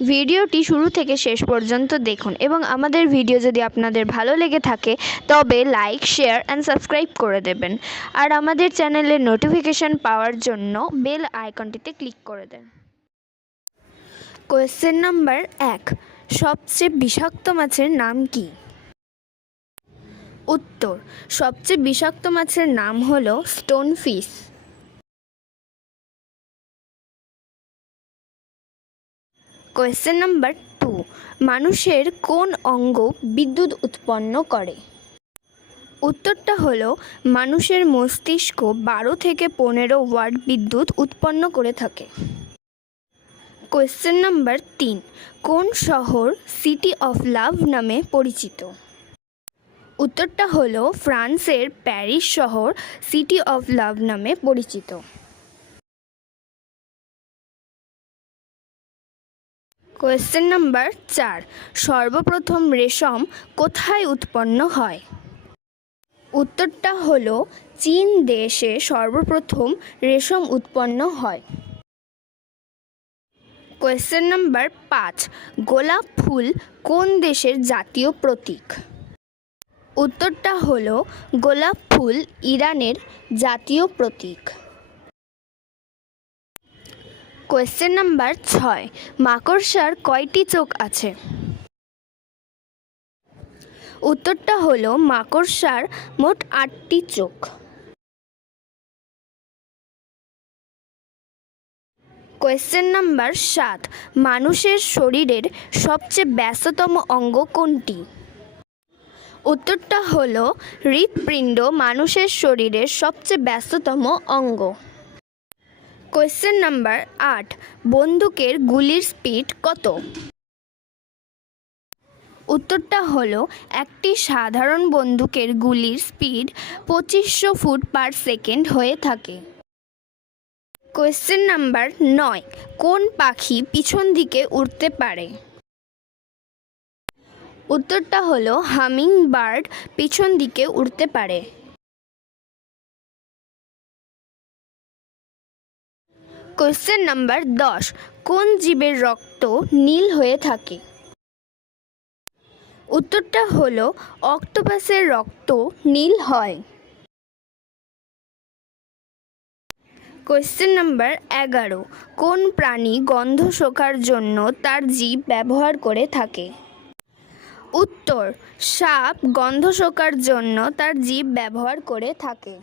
ভিডিওটি শুরু থেকে শেষ পর্যন্ত দেখুন এবং আমাদের ভিডিও যদি আপনাদের ভালো লেগে থাকে তবে লাইক, শেয়ার অ্যান্ড সাবস্ক্রাইব করে দেবেন। আর আমাদের চ্যানেলের নোটিফিকেশন পাওয়ার জন্য বেল আইকনটিতে ক্লিক করে দেন। কোয়েশ্চেন নাম্বার 1, সবচেয়ে বিষাক্ত মাছের নাম কি? উত্তর, সবচেয়ে বিষাক্ত মাছের নাম হলো স্টোনফিশ। কোয়েশ্চেন নাম্বার 2, মানুষের কোন অঙ্গ বিদ্যুৎ উৎপন্ন করে? উত্তরটা হলো মানুষের মস্তিষ্ক 12 থেকে 15 ওয়াট বিদ্যুৎ উৎপন্ন করে থাকে। কোয়েশ্চেন নাম্বার 3, কোন শহর সিটি অফ লাভ নামে পরিচিত? উত্তরটা হলো ফ্রান্সের প্যারিস শহর সিটি অফ লাভ নামে পরিচিত। কোয়েশ্চেন নাম্বার 4, সর্বপ্রথম রেশম কোথায় উৎপন্ন হয়? উত্তরটা হলো চীন দেশে সর্বপ্রথম রেশম উৎপন্ন হয়। কোয়েশ্চেন নাম্বার 5, গোলাপ ফুল কোন দেশের জাতীয় প্রতীক? উত্তরটা হলো গোলাপ ফুল ইরানের জাতীয় প্রতীক। কোয়েশ্চেন নাম্বার 6, মাকড়সার কয়টি চোখ আছে? উত্তরটা হলো মাকড়সার মোট 8টি চোখ। কোয়েশ্চেন নাম্বার 7, মানুষের শরীরের সবচেয়ে ব্যস্ততম অঙ্গ কোনটি? উত্তরটা হলো হৃৎপিণ্ড মানুষের শরীরের সবচেয়ে ব্যস্ততম অঙ্গ। কোয়েশ্চেন নাম্বার 8, বন্দুকের গুলির স্পিড কত? উত্তরটা হলো একটি সাধারণ বন্দুকের গুলির স্পিড 2500 ফুট পার সেকেন্ড হয়ে থাকে। কোয়েশ্চেন নাম্বার 9, কোন পাখি পিছন দিকে উড়তে পারে? উত্তরটা হলো হামিং বার্ড পিছন দিকে উড়তে পারে। কোয়েশ্চেন নাম্বার 10, কোন জীবের রক্ত নীল হয়ে থাকে? উত্তরটা হলো অক্টোপাসের রক্ত নীল হয়। কোয়েশ্চেন নাম্বার 11, কোন প্রাণী গন্ধ শোকার জন্য তার জিভ ব্যবহার করে থাকে? উত্তর, সাপ গন্ধ শোকার জন্য তার জিভ ব্যবহার করে থাকে।